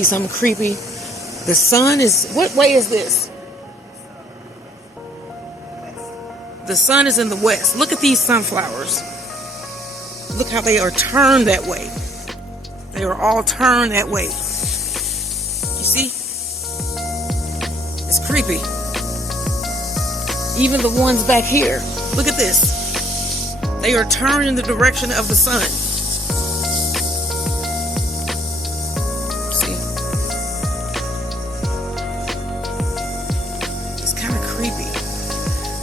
see something creepy? The sun is, what way is this? The sun is in the west. Look at these sunflowers. Look how they are turned that way. They are all turned that way. You see? It's creepy. Even the ones back here. Look at this. They are turned in the direction of the sun. See? It's kind of creepy.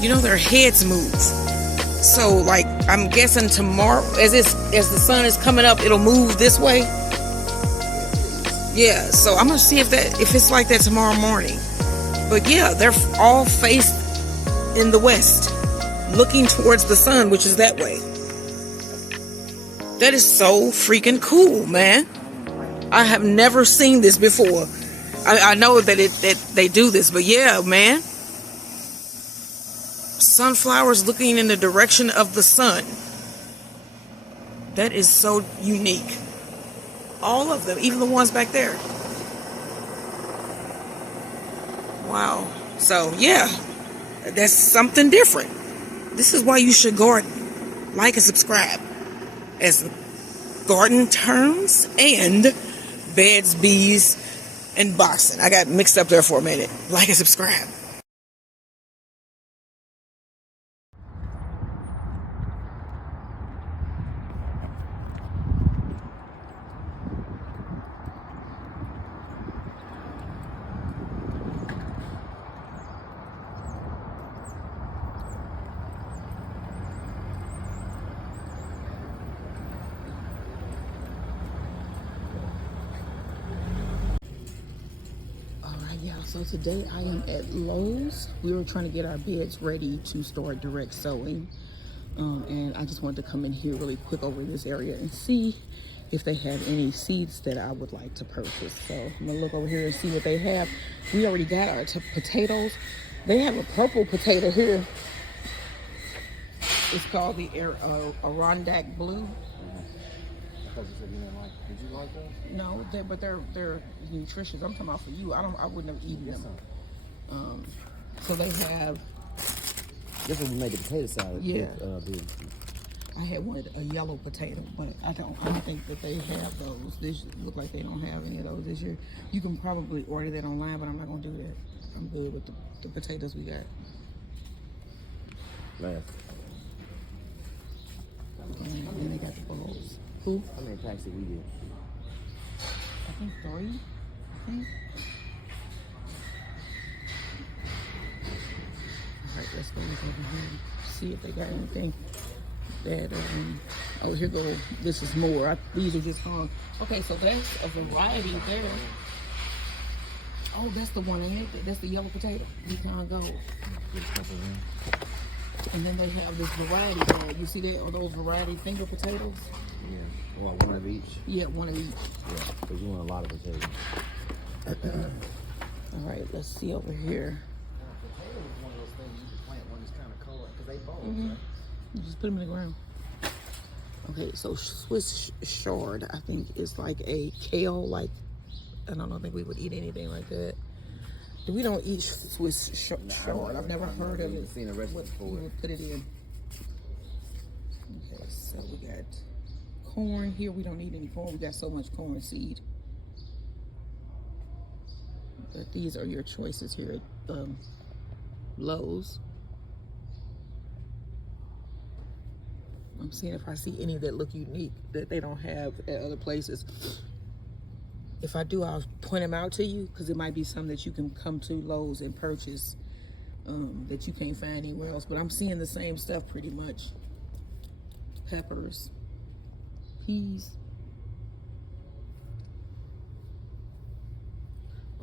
You know, their heads move. So, like, I'm guessing tomorrow, as the sun is coming up, it'll move this way. Yeah, so I'm gonna see if it's like that tomorrow morning. But yeah, they're all faced in the west, looking towards the sun, which is that way. That is so freaking cool, man. I have never seen this before. I know that they do this, but yeah, man. Sunflowers looking in the direction of the sun. That is so unique. All of them, even the ones back there. Wow. So yeah, that's something different. This is why you should garden. Like and subscribe. As garden terms and beds, bees, and boxing. I got mixed up there for a minute. Like and subscribe. So today I am at Lowe's. We were trying to get our beds ready to start direct sewing. And I just wanted to come in here really quick over this area and see if they have any seeds that I would like to purchase. So I'm gonna look over here and see what they have. We already got our potatoes. They have a purple potato here. It's called the Arondack Blue. Did you like those? No, but they're nutritious. I'm talking about for you. I wouldn't have eaten them. So they have. This one we made the potato salad. Yeah. With, I had wanted a yellow potato, but I don't think that they have those. This look like they don't have any of those this year. You can probably order that online, but I'm not gonna do that. I'm good with the potatoes we got. Last. And then they got the bowls. Who? How many packs did we get? I think 3. I think. All right, let's go look over here. See if they got anything that. Oh, here go. This is more. These are just hung. Okay, so that's a variety there. Oh, that's the one. Ain't it? That's the yellow potato. Pecan gold. And then they have this variety bag. You see that? Are those variety finger potatoes? Yeah. Well, one of each? Yeah, one of each. Yeah, because you want a lot of potatoes. All right, let's see over here. Potato is one of those things you can plant when it's kind of cold, because they bulb, right? You just put them in the ground. Okay, so Swiss chard, I think, is like a kale, like, I don't think we would eat anything like that. We don't eat Swiss chard. I've never heard of it. Seen a recipe before. We would put it in. Okay, so we got corn here. We don't need any corn. We got so much corn seed. But these are your choices here at Lowe's. I'm seeing if I see any that look unique that they don't have at other places. If I do, I'll point them out to you, because it might be some that you can come to Lowe's and purchase that you can't find anywhere else. But I'm seeing the same stuff pretty much. Peppers, peas.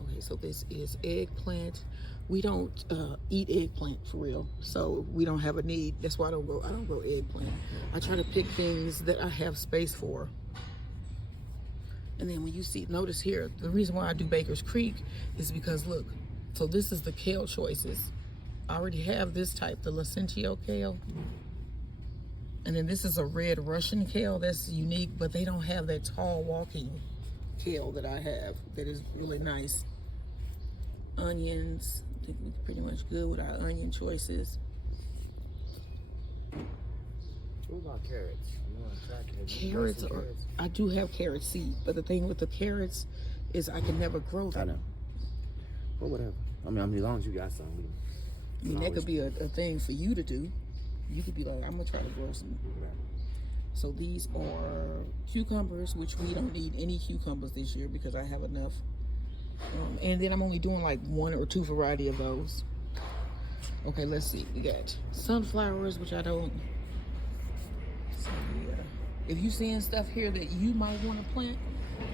Okay, so this is eggplant. We don't eat eggplant for real, so we don't have a need. That's why I don't grow eggplant. I try to pick things that I have space for. And then when you see, notice here, the reason why I do Baker's Creek is because look, so this is the kale choices. I already have this type, the Lacentio kale. And then this is a red Russian kale that's unique, but they don't have that tall walking kale that I have that is really nice. Onions, I think we're pretty much good with our onion choices. What about carrots? Carrots are, I do have carrot seed, but the thing with the carrots is I can never grow them. I know. Well, whatever. I mean, as long as you got some. I mean, that could be a thing for you to do. You could be like, I'm gonna try to grow some. So these are cucumbers, which we don't need any cucumbers this year because I have enough. And then I'm only doing like 1 or 2 variety of those. Okay, let's see. We got sunflowers, which I don't. So, yeah. If you're seeing stuff here that you might want to plant,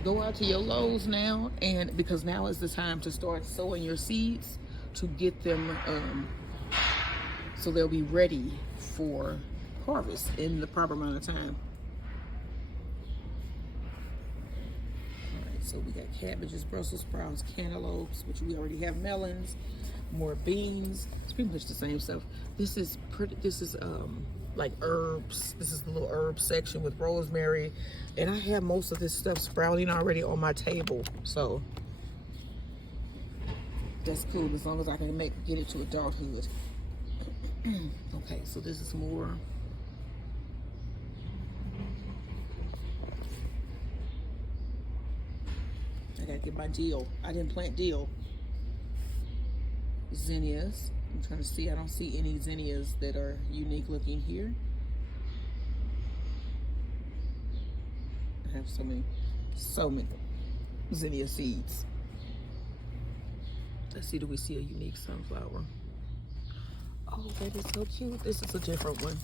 go out to your Lowe's now, and because now is the time to start sowing your seeds to get them so they'll be ready for harvest in the proper amount of time. All right, so we got cabbages, Brussels sprouts, cantaloupes, which we already have, melons, more beans. It's pretty much the same stuff. This is like herbs. This is the little herb section with rosemary, and I have most of this stuff sprouting already on my table, so that's cool as long as I can get it to adulthood. Okay, so this is more. I gotta get my dill. I didn't plant dill. Zinnias. I'm trying to see. I don't see any zinnias that are unique looking here. I have so many zinnia seeds. Let's see, do we see a unique sunflower? Oh, that is so cute. This is a different one.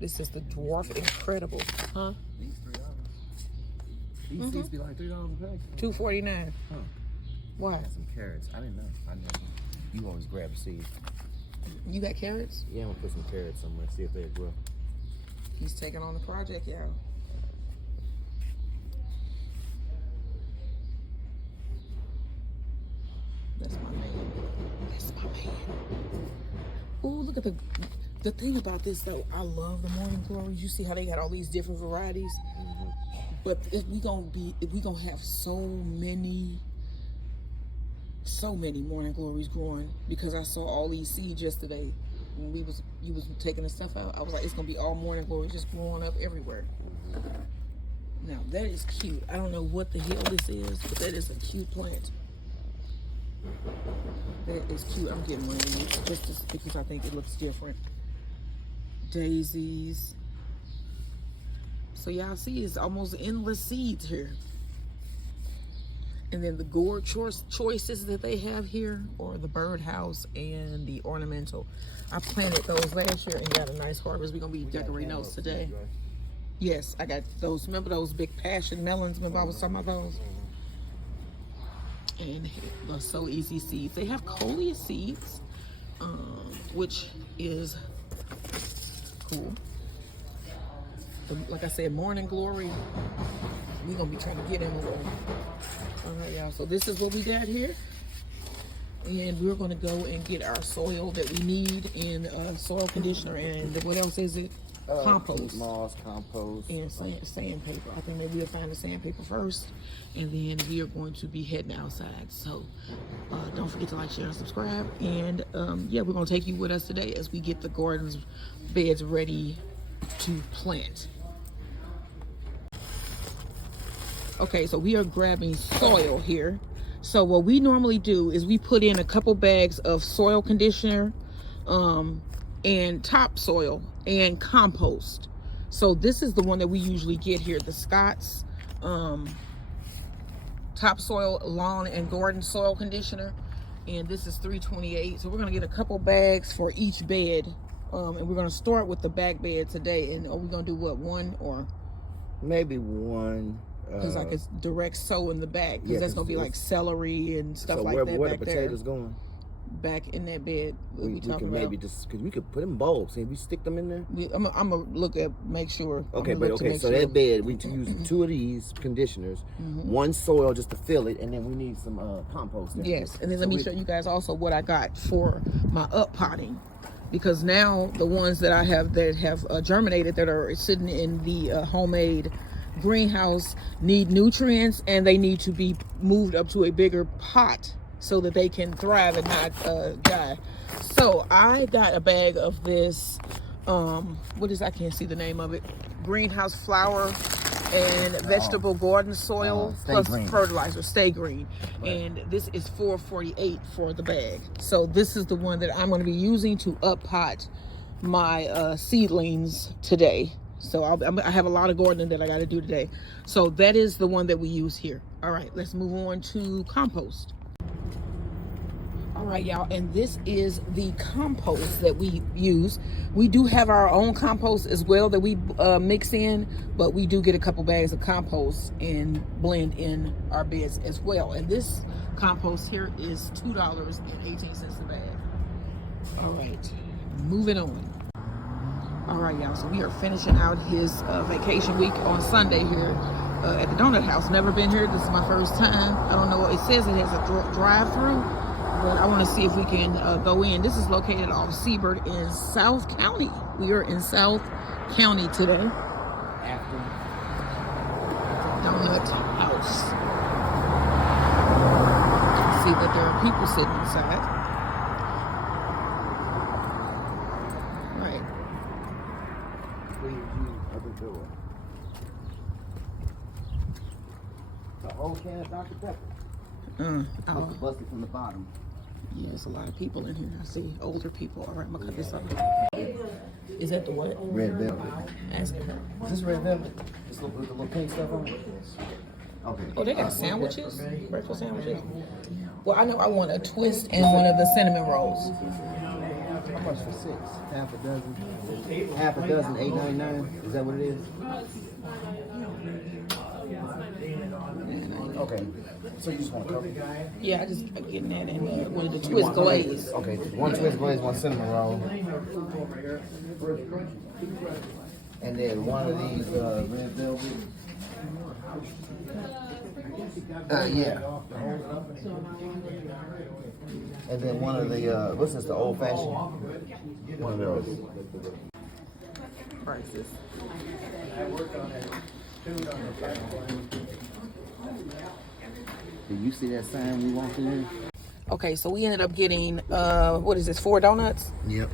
This is the Dwarf Incredible. Huh? These $3. These seeds be like $3 a pack. $2.49. Huh. Why? I got some carrots. I didn't know. I know. You always grab a seed. You got carrots? Yeah, I'm gonna put some carrots somewhere, see if they grow. He's taking on the project, y'all. That's my man. That's my man. Oh, look at the thing about this though. I love the morning glories. You see how they got all these different varieties. But if we gonna have so many morning glories growing, because I saw all these seeds yesterday when you was taking the stuff out. I was like, it's gonna be all morning glories just growing up everywhere. Now that is cute. I don't know what the hell this is, but that is a cute plant. That is cute. I'm getting one of these just because I think it looks different. Daisies. So y'all see, it's almost endless seeds here. And then the gourd choices that they have here, or the birdhouse and the ornamental. I planted those last year and got a nice harvest. We're gonna be decorating those today. Right? Yes, I got those. Remember those big passion melons? Remember I was talking about those? And the So Easy seeds. They have coleus seeds, which is cool. Like I said, morning glory. We're gonna be trying to get in the room. All right, y'all. So this is what we got here, and we're gonna go and get our soil that we need in soil conditioner and what else is it? Compost. Moss, compost. And sandpaper. I think maybe we'll find the sandpaper first, and then we are going to be heading outside. So don't forget to like, share, and subscribe. And yeah, we're gonna take you with us today as we get the gardens beds ready to plant. Okay, so we are grabbing soil here. So what we normally do is we put in a couple bags of soil conditioner and topsoil and compost. So this is the one that we usually get here, the Scott's topsoil lawn and garden soil conditioner, and this is $3.28. So we're gonna get a couple bags for each bed, and we're gonna start with the back bed today. And are we gonna do what, one or maybe one? Because I could direct sow in the back, because that's gonna be like celery and stuff so like where, that. Where back the potatoes there, going? back in that bed. We can maybe just, because we could put them bulbs and we stick them in there. I'm gonna look at, make sure. Okay, but okay, so that bed we use 2 of these conditioners, one soil just to fill it, and then we need some compost. Yes, and then let me show you guys also what I got for my up potting, because now the ones that I have that have germinated, that are sitting in the homemade greenhouse need nutrients, and they need to be moved up to a bigger pot so that they can thrive and not die. So I got a bag of this, what is, I can't see the name of it, greenhouse flour and vegetable garden soil plus green. fertilizer, stay green. Right. And this is $4.48 for the bag. So this is the one that I'm going to be using to up pot my seedlings today. So I have a lot of gardening that I got to do today. So that is the one that we use here. All right, let's move on to compost. All right, y'all, and this is the compost that we use. We do have our own compost as well that we mix in, but we do get a couple bags of compost and blend in our beds as well. And this compost here is $2.18 a bag. All right, moving on. All right, y'all, so we are finishing out his vacation week on Sunday here at the donut house. Never been here. This is my first time. I don't know. It says it has a drive-through, but I want to see if we can go in. This is located off Seabird in South County. We are in South County today. Donut house. See that there are people sitting inside. Right. The whole can of Dr. Pepper. Oh. Busted from the bottom. Yeah, there's a lot of people in here. I see older people. All right, I'm gonna cut this off. Is that the what? Red velvet. Ask her. Is this red velvet? This with the little pink stuff on it? Okay. Oh, they got sandwiches? Breakfast sandwiches? Well, I know I want a twist and one of the cinnamon rolls. How much for 6? Half a dozen? Half a dozen, $8.99? Is that what it is? Okay. So you just want a couple? Yeah, I just getting that and one of the twist glaze. Okay, one twist glaze, one cinnamon roll. And then one of these red velvet. Yeah. And then one of the, what's this, the old fashioned? One of those. Prices. Did you see that sign we walked in there? Okay, so we ended up getting, what is this, 4 donuts? Yep.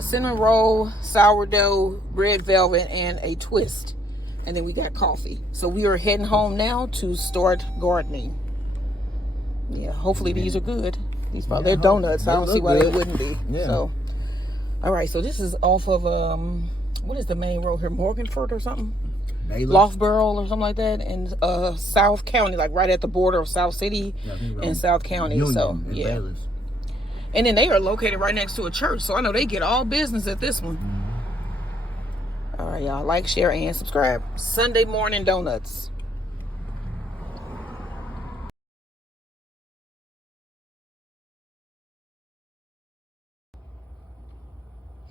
Cinnamon roll, sourdough, red velvet, and a twist. And then we got coffee. So we are heading home now to start gardening. Yeah, hopefully these are good. These probably, they're donuts. I don't see why they wouldn't be. Yeah. So, all right, so this is off of, what is the main road here? Morganford or something? Loughborough or something like that in South County, like right at the border of South City and South County. Union, so yeah. Bayless. And then they are located right next to a church, so I know they get all business at this one. All right, y'all, like, share, and subscribe. Sunday morning donuts.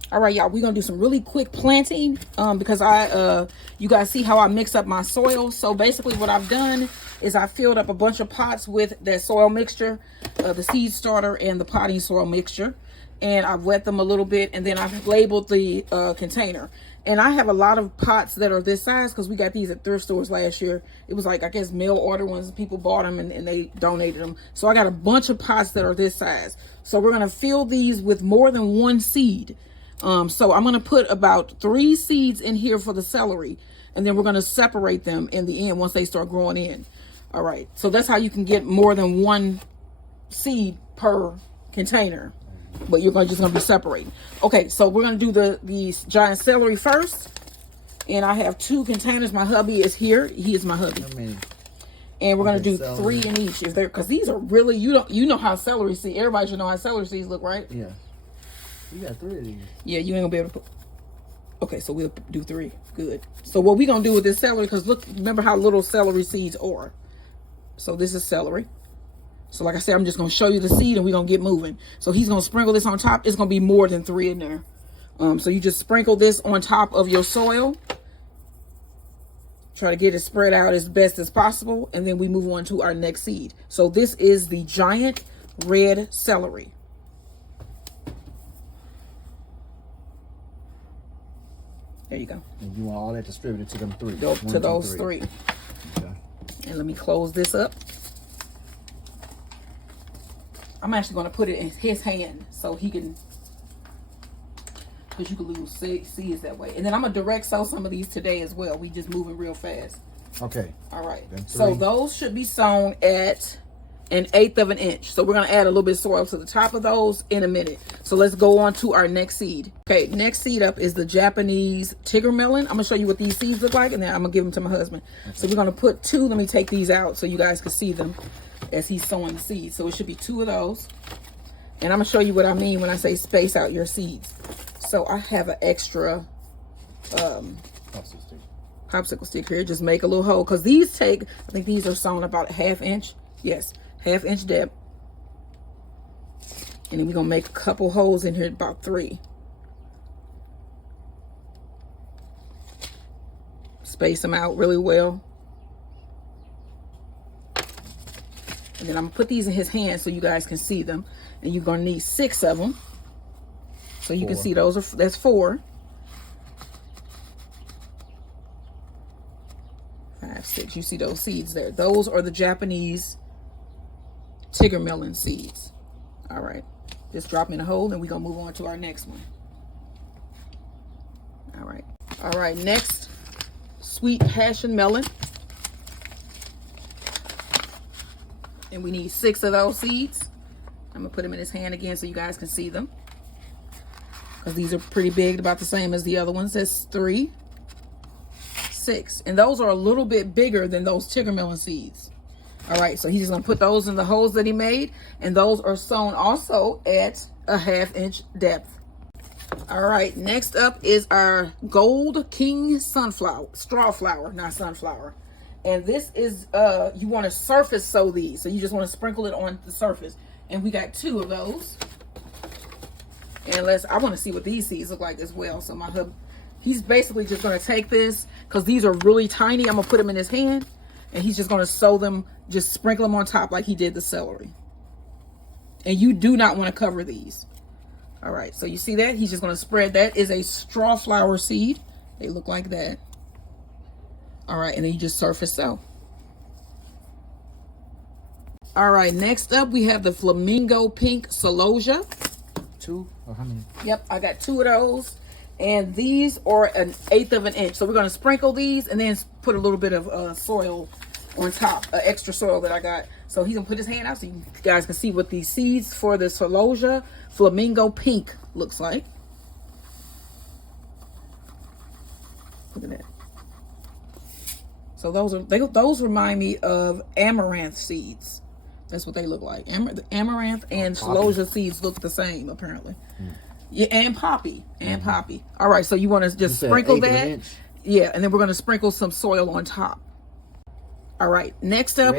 All right, y'all, we're gonna do some really quick planting because you guys see how I mix up my soil. So basically what I've done is I filled up a bunch of pots with that soil mixture, the seed starter and the potting soil mixture, and I've wet them a little bit, and then I've labeled the container. And I have a lot of pots that are this size because we got these at thrift stores last year. It was like, I guess, mail order ones. People bought them and they donated them. So I got a bunch of pots that are this size. So we're gonna fill these with more than one seed. So I'm going to put about 3 seeds in here for the celery, and then we're going to separate them in the end once they start growing in. All right. So that's how you can get more than one seed per container, but you're just going to be separating. Okay. So we're going to do the giant celery first, and I have 2 containers. My hubby is here. He is my hubby. And we're going to do 3 in each. If they're, cause these are really, you know how celery seeds, everybody should know how celery seeds look, right? Yeah. You got 3 of these. Yeah, you ain't gonna be able to put. Okay, so we'll do 3. Good. So what we gonna do with this celery? Because look, remember how little celery seeds are. So this is celery. So like I said, I'm just gonna show you the seed, and we're gonna get moving. So he's gonna sprinkle this on top. It's gonna be more than 3 in there. So you just sprinkle this on top of your soil. Try to get it spread out as best as possible, and then we move on to our next seed. So this is the giant red celery. There you go. And you want all that distributed to them 3. Go One, to two, those 3. Okay. And let me close this up. I'm actually going to put it in his hand so he can, because you can lose seeds that way. And then I'm going to direct sew some of these today as well. We just moving real fast. Okay. All right. So those should be sewn at 1/8 of an inch. So we're going to add a little bit of soil to the top of those in a minute. So let's go on to our next seed. Okay, next seed up is the Japanese tiger melon. I'm going to show you what these seeds look like, and then I'm going to give them to my husband. Okay. So we're going to put 2. Let me take these out so you guys can see them as he's sowing the seeds. So it should be 2 of those. And I'm going to show you what I mean when I say space out your seeds. So I have an extra popsicle stick here. Just make a little hole, because these take, I think these are sewn about 1/2 inch. Yes, 1/2 inch depth. And then we're gonna make a couple holes in here, about 3. Space them out really well. And then I'm gonna put these in his hand so you guys can see them. And you're gonna need 6 of them. So you can see those are, that's 4. 5, 6. You see those seeds there. Those are the Japanese tiger melon seeds. All right. Just drop them in a hole, and we're going to move on to our next one. All right. All right. Next, sweet passion melon. And we need 6 of those seeds. I'm going to put them in his hand again so you guys can see them, because these are pretty big, about the same as the other ones. That's 3, 6. And those are a little bit bigger than those tiger melon seeds. All right, so he's just gonna put those in the holes that he made, and those are sewn also at 1/2 inch depth. All right, next up is our Gold King sunflower, straw flower, not sunflower. And this is, you wanna surface sow these. So you just wanna sprinkle it on the surface. And we got 2 of those. And I wanna see what these seeds look like as well. So my hub, he's basically just gonna take this, because these are really tiny. I'm gonna put them in his hand, and he's just gonna sow them, just sprinkle them on top like he did the celery. And you do not want to cover these. All right, so you see that? He's just gonna spread. That is a straw flower seed. They look like that. All right, and then you just surface sow. All right, next up we have the flamingo pink celosia. 2 or how many? Yep, I got 2 of those. And these are 1/8 of an inch. So we're going to sprinkle these and then put a little bit of soil on top, extra soil that I got. So he's going to put his hand out so you guys can see what these seeds for the celosia flamingo pink looks like. Look at that. So those remind me of amaranth seeds. That's what they look like. Amaranth and celosia seeds look the same, apparently. Yeah, and poppy. Poppy. All right, so you want to just sprinkle that. Yeah, and then we're going to sprinkle some soil on top. All right, next up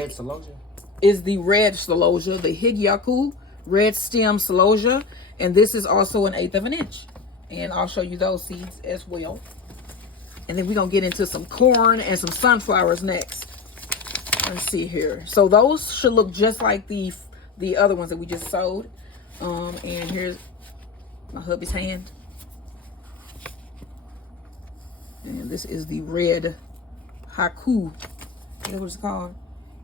is the red celosia, the Higyaku red stem celosia. And this is also 1/8 of an inch. And I'll show you those seeds as well. And then we're going to get into some corn and some sunflowers next. Let's see here. So those should look just like the other ones that we just sowed. And here's my hubby's hand. And this is the red Haku. Is that what it's called?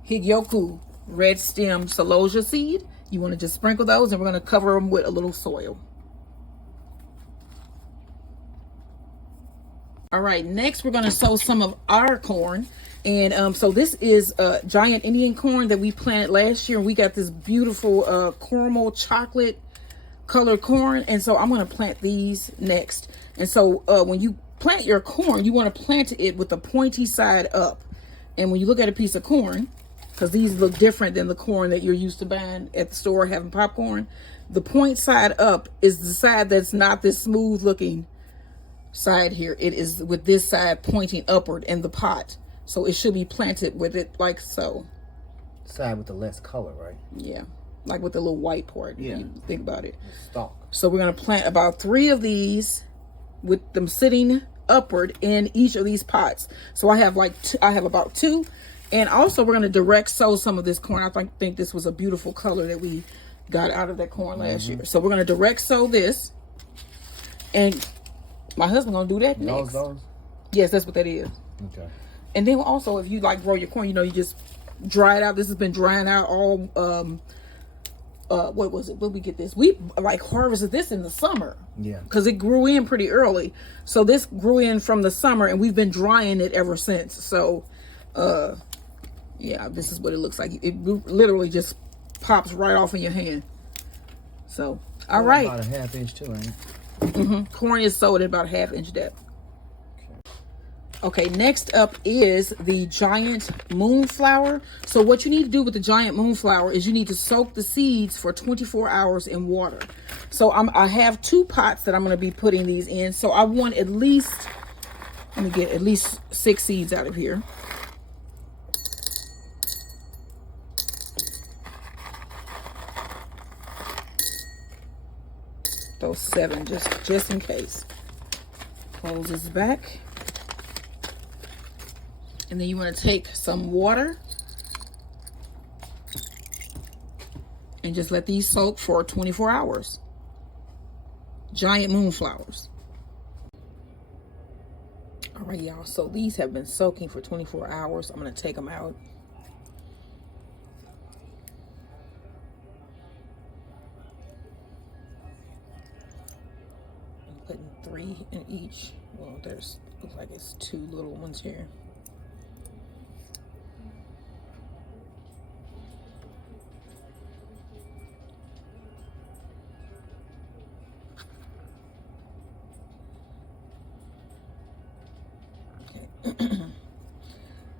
Higyoku red stem celosia seed. You want to just sprinkle those, and we're going to cover them with a little soil. All right, next we're going to sow some of our corn. And so this is giant Indian corn that we planted last year. And we got this beautiful caramel chocolate colored corn. And so I'm going to plant these next. And so when you plant your corn, you want to plant it with the pointy side up. And when you look at a piece of corn, because these look different than the corn that you're used to buying at the store having popcorn, the point side up is the side that's not this smooth looking side here. It is with this side pointing upward in the pot. So it should be planted with it like so. Side with the less color, right? Yeah, like with the little white part. Yeah. You think about it. Stalk. So we're going to plant about 3 of these with them sitting upward in each of these pots. So I have about 2. And also we're going to direct sow some of this corn. I think this was a beautiful color that we got out of that corn last year. So we're going to direct sow this. And my husband gonna do that next. Those? Yes, that's what that is. Okay. And then also, if you like grow your corn, you know, you just dry it out. This has been drying out all. What was it? When we get this, we like harvested this in the summer. Yeah. Because it grew in pretty early. So this grew in from the summer, and we've been drying it ever since. So, yeah, this is what it looks like. It literally just pops right off in your hand. So, all right. About a ½ inch too, ain't it? Corn is sowed at about a ½ inch depth. Okay, next up is the giant moonflower. So what you need to do with the giant moonflower is you need to soak the seeds for 24 hours in water. So I have 2 pots that I'm going to be putting these in. So I want at least, let me get at least 6 seeds out of here. Those 7 just in case. Close this back. And then you want to take some water and just let these soak for 24 hours. Giant moonflowers. All right, y'all. So these have been soaking for 24 hours. I'm going to take them out. I'm putting 3 in each. Well, there's, looks like it's 2 little ones here.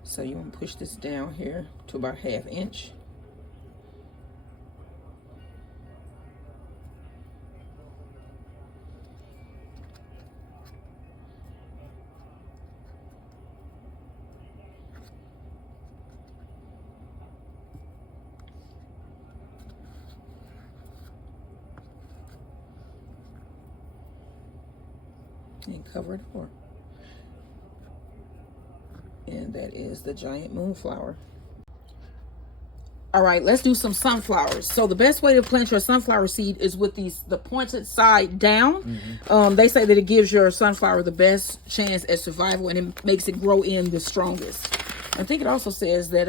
So you want to push this down here to about ½ inch. And cover it over. And that is the giant moonflower. All right, let's do some sunflowers. So the best way to plant your sunflower seed is with the pointed side down. They say that it gives your sunflower the best chance at survival, and it makes it grow in the strongest. I think it also says that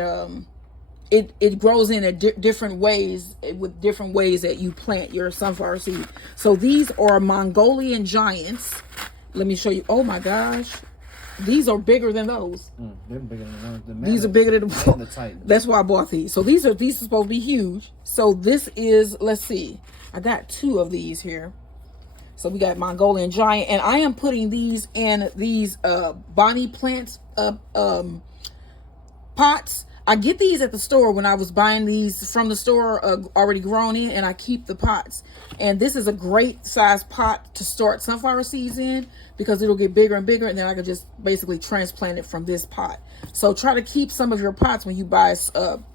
it grows in different ways, with different ways that you plant your sunflower seed. So these are Mongolian giants. Let me show you. Oh my gosh. These are bigger than those. They're bigger than the These are bigger than the That's why I bought these. So these are supposed to be huge. So this is, let's see. I got 2 of these here. So we got Mongolian giant, and I am putting these in these Bonnie plants pots. I get these at the store when I was buying these from the store already grown in, and I keep the pots. And this is a great size pot to start sunflower seeds in, because it'll get bigger and bigger, and then I can just basically transplant it from this pot. So try to keep some of your pots when you buy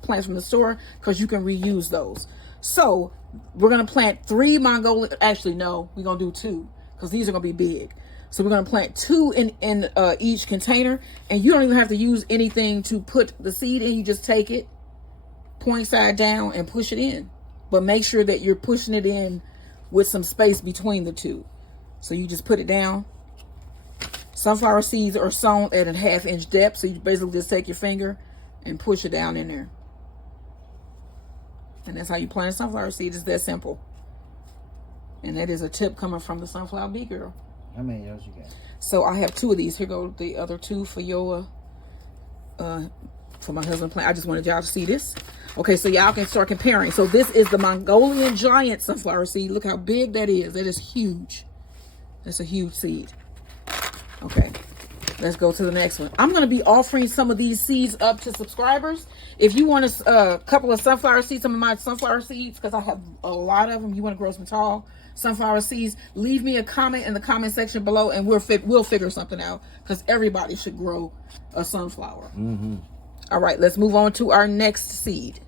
plants from the store, because you can reuse those. So we're going to plant 3 Mongolian, actually no, we're going to do 2, because these are going to be big. So we're going to plant 2 in each container, and you don't even have to use anything to put the seed in. You just take it, point side down, and push it in. But make sure that you're pushing it in with some space between the 2. So you just put it down. Sunflower seeds are sown at a ½ inch depth, so you basically just take your finger and push it down in there. And that's how you plant a sunflower seed. It's that simple. And that is a tip coming from the Sunflower Bee Girl. How many of those you got? So I have 2 of these. Here go the other 2 for your for my husband plant. I just wanted y'all to see this. Okay, so y'all can start comparing. So this is the Mongolian giant sunflower seed. Look how big that is. That is huge. That's a huge seed. Okay, let's go to the next one. I'm going to be offering some of these seeds up to subscribers. If you want a couple of sunflower seeds, some of my sunflower seeds, because I have a lot of them. You want to grow some tall sunflower seeds, leave me a comment in the comment section below, and we'll figure something out, because everybody should grow a sunflower. All right, let's move on to our next seed.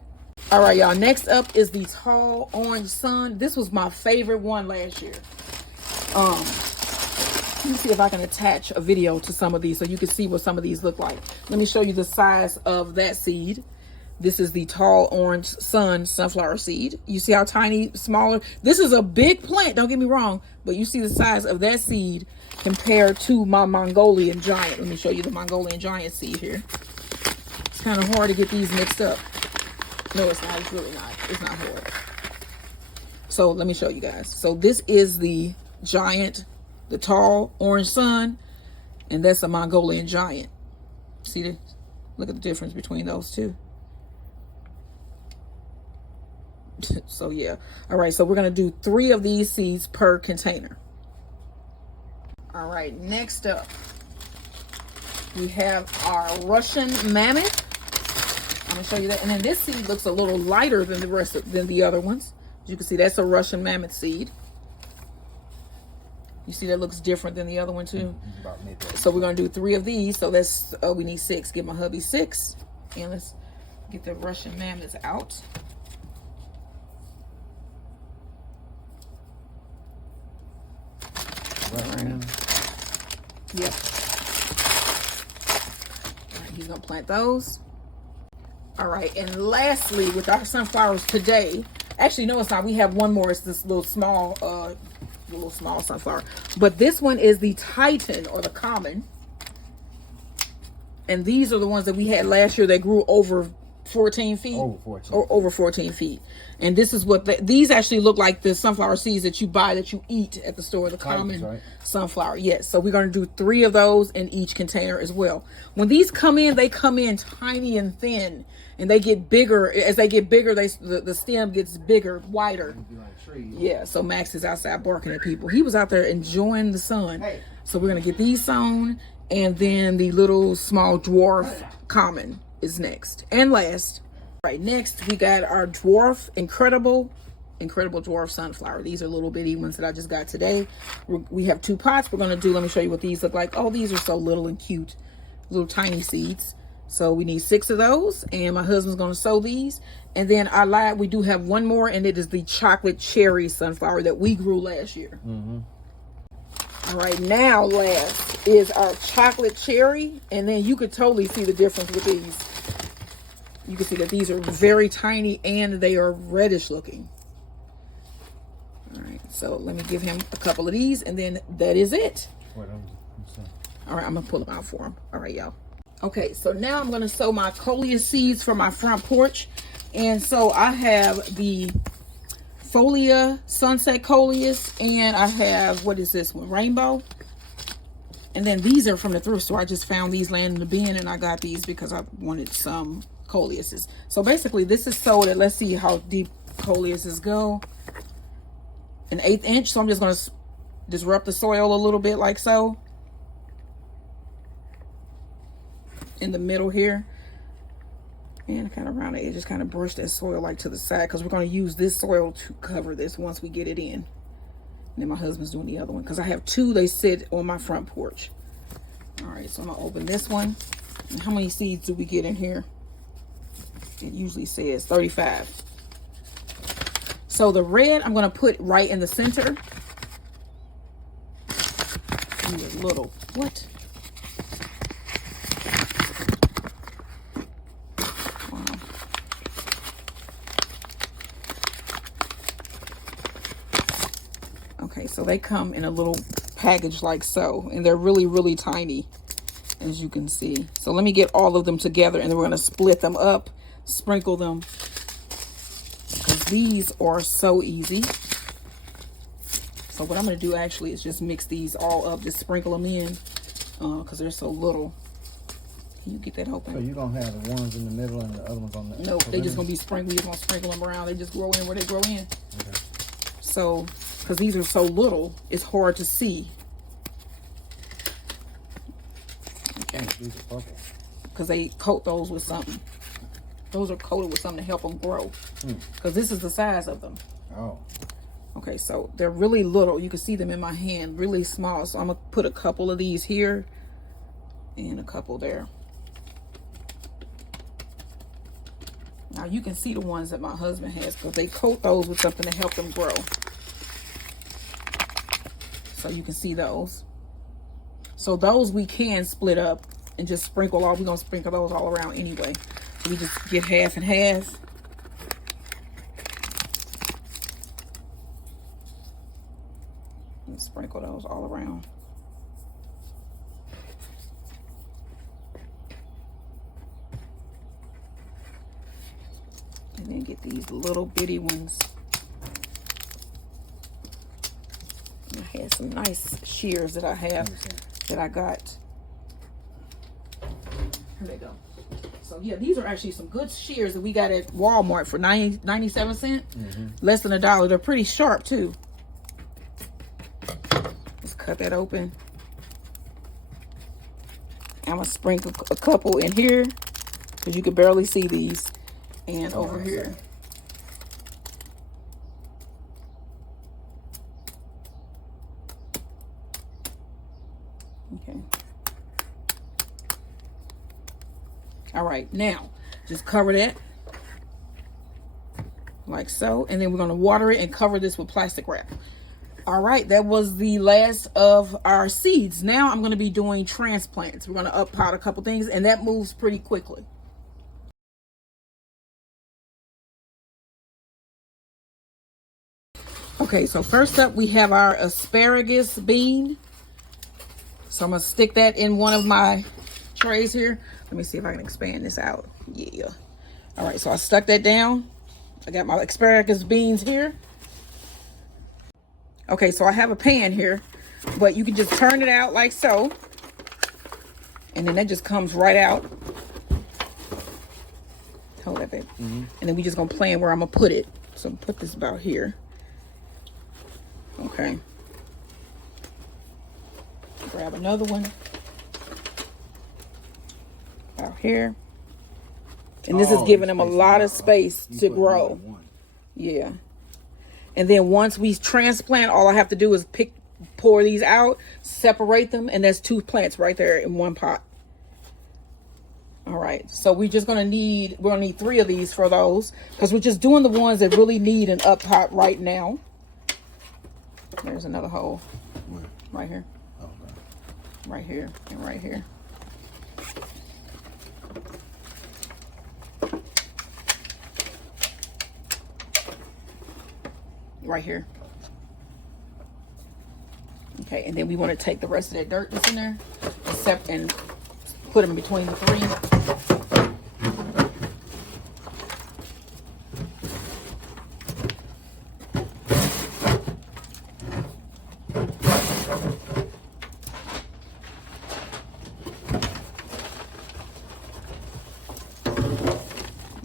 All right, y'all, next up is the tall orange sun. This was my favorite one last year. Let me see if I can attach a video to some of these so you can see what some of these look like. Let me show you the size of that seed. This is the tall orange sun sunflower seed. You see how tiny, smaller? This is a big plant, don't get me wrong, But you see the size of that seed compared to my Mongolian giant. Let me show you the Mongolian giant seed here. It's kind of hard to get these mixed up. No, it's not. It's really not. It's not hard. So let me show you guys. So this is the giant, the tall orange sun, and that's a Mongolian giant. See the, look at the difference between those two. So yeah. All right, so we're gonna do 3 of these seeds per container. All right, next up we have our Russian mammoth. I'm gonna show you that. And then this seed looks a little lighter than than the other ones. As you can see, that's a Russian mammoth seed. You see that looks different than the other one too. So we're gonna do 3 of these. So that's we need 6. Give my hubby 6, and let's get the Russian mammoths out. Right. Yep. All right, he's gonna plant those. All right, and lastly, with our sunflowers today, actually no, it's not. We have one more. It's this little small sunflower, but this one is the Titan or the common, and these are the ones that we had last year that grew over 14 feet. Over 14 feet. And this is what these actually look like, the sunflower seeds that you buy, that you eat at the store, the common right? Sunflower. Yes. So we're going to do 3 of those in each container as well. When these come in, they come in tiny and thin, and they get bigger. As they get bigger, the stem gets bigger, wider. Yeah. So Max is outside barking at people. He was out there enjoying the sun. Hey. So we're going to get these sown, and then the little small dwarf common is next and last. Right, next we got our dwarf incredible dwarf sunflower. These are little bitty ones that I just got today. We have 2 pots. We're going to do, let me show you what these look like. Oh, these are so little and cute, little tiny seeds. So we need 6 of those, and my husband's going to sow these. And then I lied, we do have one more, and it is the chocolate cherry sunflower that we grew last year. All right, now last is our chocolate cherry, and then you could totally see the difference with these. You can see that these are very tiny and they are reddish looking. All right, so let me give him a couple of these, and then that is it. All right, I'm gonna pull them out for him. All right, y'all. Okay, so now I'm gonna sow my coleus seeds for my front porch. And so I have the Folia Sunset Coleus, and I have, what is this one? Rainbow. And then these are from the thrift store. I just found these laying in the bin, and I got these because I wanted some coleuses. So basically this is sowed at, let's see how deep coleuses go, 1/8 inch. So I'm just going to disrupt the soil a little bit like so in the middle here, and kind of around the edges, kind of brush that soil like to the side, because we're going to use this soil to cover this once we get it in. And then my husband's doing the other one because I have 2. They sit on my front porch. All right, so I'm gonna open this one. And how many seeds do we get in here? It usually says 35. So the red I'm gonna put right in the center. These are little. What? Wow. Okay, so they come in a little package like so, and they're really, really tiny, as you can see. So let me get all of them together, and then we're gonna split them up, sprinkle them, because these are so easy. So what I'm gonna do actually is just mix these all up, just sprinkle them in, because they're so little. Can you get that open? So you don't have the ones in the middle and the other ones on the... Nope, they just gonna be sprinkled. You're gonna sprinkle them around. They just grow in where they grow in. Okay. So, because these are so little, it's hard to see. Okay. These are purple. Because they coat those with something. Those are coated with something to help them grow. Because this is the size of them. Oh. Okay, so they're really little. You can see them in my hand, really small. So I'm going to put a couple of these here and a couple there. Now you can see the ones that my husband has, because they coat those with something to help them grow. So you can see those. So those we can split up and just sprinkle all. We're going to sprinkle those all around anyway. So we just get half and half. all around. And then get these little bitty ones. I had some nice shears that I have that I got. Here they go. So yeah, these are actually some good shears that we got at Walmart for 97 cents. Less than $1. They're pretty sharp too. Let's cut that open. I'm gonna sprinkle a couple in here because you can barely see these, and over here. Okay. All right, now just cover that like so, and then we're gonna water it and cover this with plastic wrap. All right, that was the last of our seeds. Now I'm gonna be doing transplants. We're gonna up pot a couple things, and that moves pretty quickly. Okay, so first up we have our asparagus bean. So I'm gonna stick that in one of my trays here. Let me see if I can expand this out. Yeah. All right, so I stuck that down. I got my asparagus beans here. Okay, so I have a pan here, but you can just turn it out like so. And then that just comes right out. Hold that, baby. And then we just gonna plan where I'm gonna put it. So I'm gonna put this about here. Okay. Grab another one. Out here. And this is giving them a lot of space to grow. Yeah. And then once we transplant, all I have to do is pour these out, separate them, and that's 2 plants right there in one pot. All right, so we're gonna need 3 of these for those, because we're just doing the ones that really need an up pot right now. There's another hole. Where? Right here. Oh, okay. Right here and right here. Right here. Okay, and then we want to take the rest of that dirt that's in there and put them between the 3.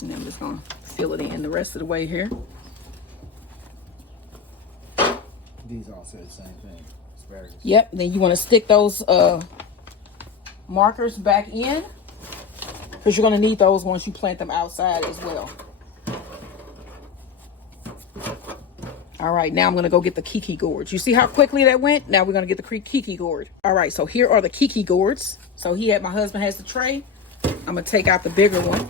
And then I'm just gonna fill it in the rest of the way here. These all say the same thing. Asparagus. Yep. Then you want to stick those markers back in, because you're going to need those once you plant them outside as well. All right, now I'm going to go get the Kiki gourds. You see how quickly that went? Now we're going to get the Kiki gourd. All right, so here are the Kiki gourds. So my husband has the tray. I'm going to take out the bigger one.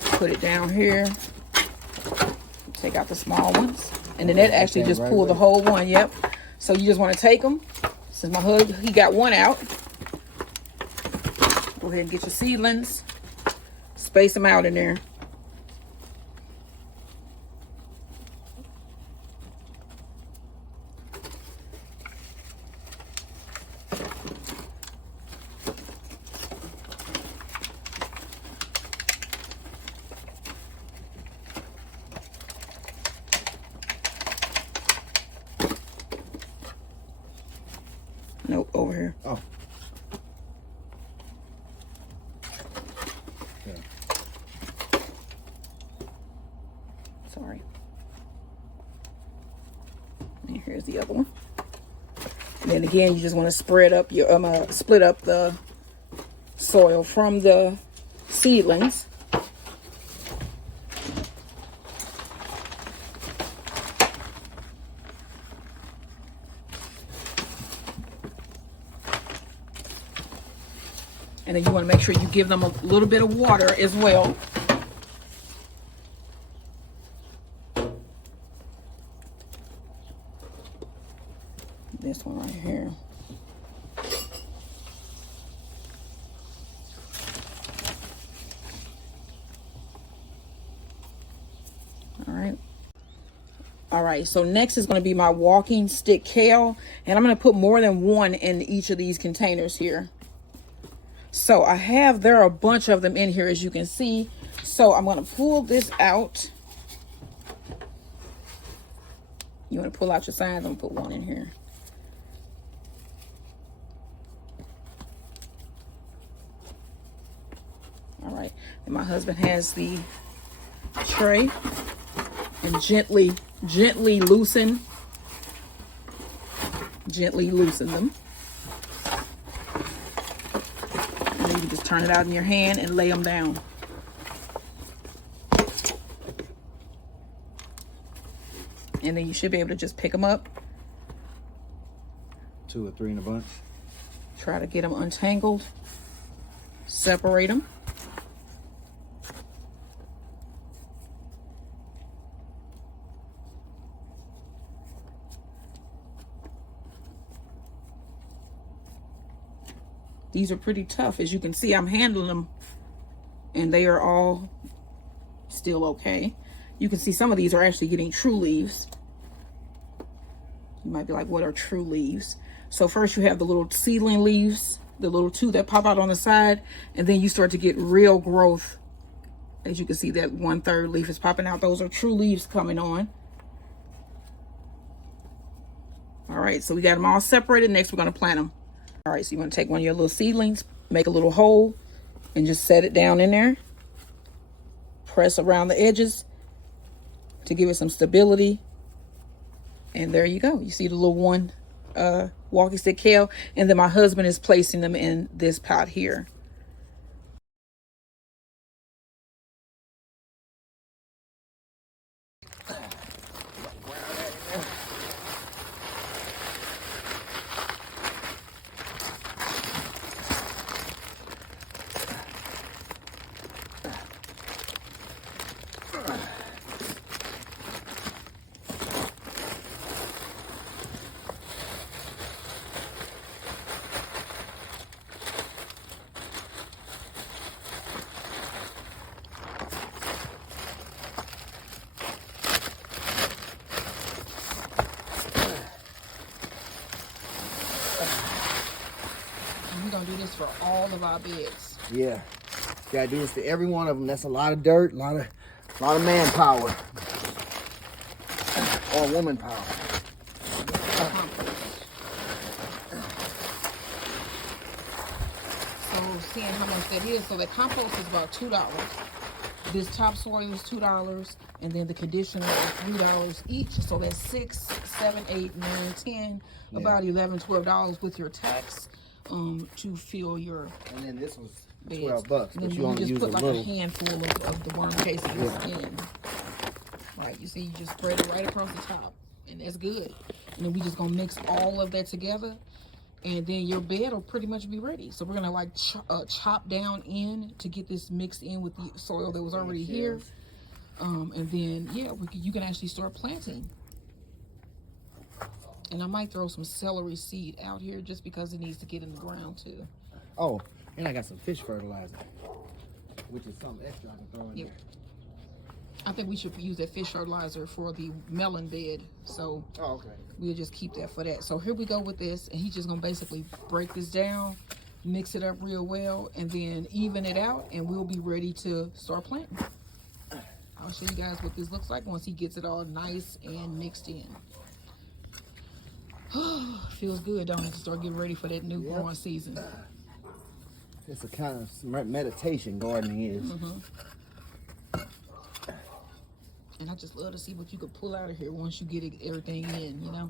Put it down here. Take out the small ones. And then that actually just pulled the whole one. Yep. So you just want to take them. Since my husband, he got one out. Go ahead and get your seedlings. Space them out in there. Nope, over here. Oh. Okay. Sorry. And here's the other one. And then again, you just want to spread up your split up the soil from the seedlings. And then you want to make sure you give them a little bit of water as well. This one right here. All right, so next is going to be my walking stick kale, and I'm going to put more than one in each of these containers here. So there are a bunch of them in here, as you can see. So I'm going to pull this out. You want to pull out your signs? I'm going to put one in here. All right, and my husband has the tray, and gently loosen them. And you can just turn it out in your hand and lay them down. And then you should be able to just pick them up. 2 or 3 in a bunch. Try to get them untangled. Separate them. These are pretty tough. As you can see, I'm handling them and they are all still okay. You can see some of these are actually getting true leaves. You might be like, what are true leaves? So first you have the little seedling leaves, the little 2 that pop out on the side, and then you start to get real growth. As you can see, that 1/3 leaf is popping out. Those are true leaves coming on. All right, so we got them all separated. Next, we're going to plant them. All right, so you want to take one of your little seedlings, make a little hole, and just set it down in there. Press around the edges to give it some stability. And there you go. You see the little one walking stick kale. And then my husband is placing them in this pot here. We're gonna do this for all of our beds. Yeah. Gotta do this to every one of them. That's a lot of dirt, a lot of manpower. Or woman power. So seeing how much that is, so the compost is about $2. This topsoil is $2, and then the conditioner is $3 each. So that's $6, $7, $8, $9, $10, Yeah. about $11, $12 with your tax to fill your And then this was beds. $12, And then but you only just use put a like little. a handful of the worm casings in. Right, you see, you just spread it right across the top, and that's good. And then we just gonna mix all of that together, and then your bed will pretty much be ready. So we're gonna like chop down in to get this mixed in with the soil that was already here. And then yeah, you can actually start planting. And I might throw some celery seed out here just because it needs to get in the ground too. Oh, and I got some fish fertilizer, which is something extra I can throw in there. I think we should use that fish fertilizer for the melon bed. So okay. We'll just keep that for that. So here we go with this, and he's just gonna basically break this down, mix it up real well, and then even it out, and we'll be ready to start planting. I'll show you guys what this looks like once he gets it all nice and mixed in. Feels good, don't it, to start getting ready for that new growing season. It's a kind of meditation gardening is. And I just love to see what you could pull out of here once you get everything in, you know?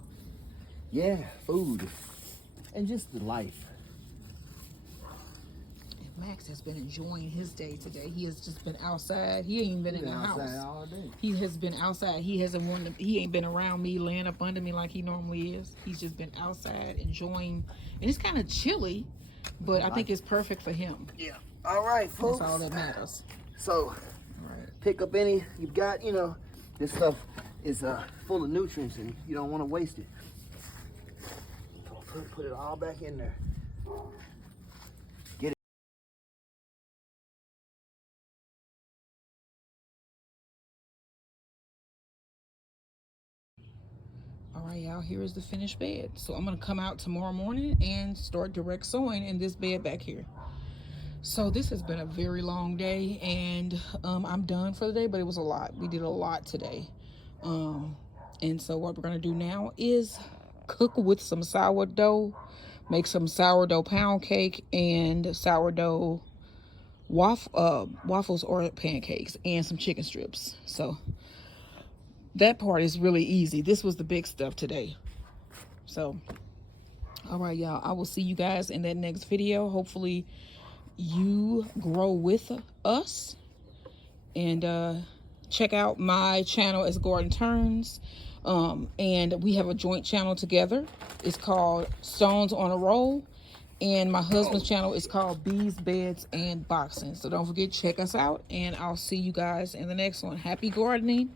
Yeah, food. And just the life. And Max has been enjoying his day today. He has just been outside. He ain't even been in the house. All day. He has been outside. He ain't been around me, laying up under me like he normally is. He's just been outside enjoying, and it's kind of chilly, but I think it's perfect for him. Yeah. All right, folks. That's all that matters. So, pick up any you've got. You know, this stuff is full of nutrients, and you don't want to waste it. So put it all back in there. Get it. y'all, here is the finished bed. So I'm gonna come out tomorrow morning and start direct sewing in this bed back here. So this has been a very long day, and I'm done for the day, but it was a lot. We did a lot today. And so what we're gonna do now is cook with some sourdough, make some sourdough pound cake and sourdough waffles or pancakes, and some chicken strips. So that part is really easy. This was the big stuff today. So all right, y'all, I will see you guys in that next video. Hopefully you grow with us, and check out my channel as Gordon Turns, and we have a joint channel together. It's called Stones on a Roll, and my husband's channel is called Bees, Beds, and Boxing. So don't forget, check us out, and I'll see you guys in the next one. Happy gardening.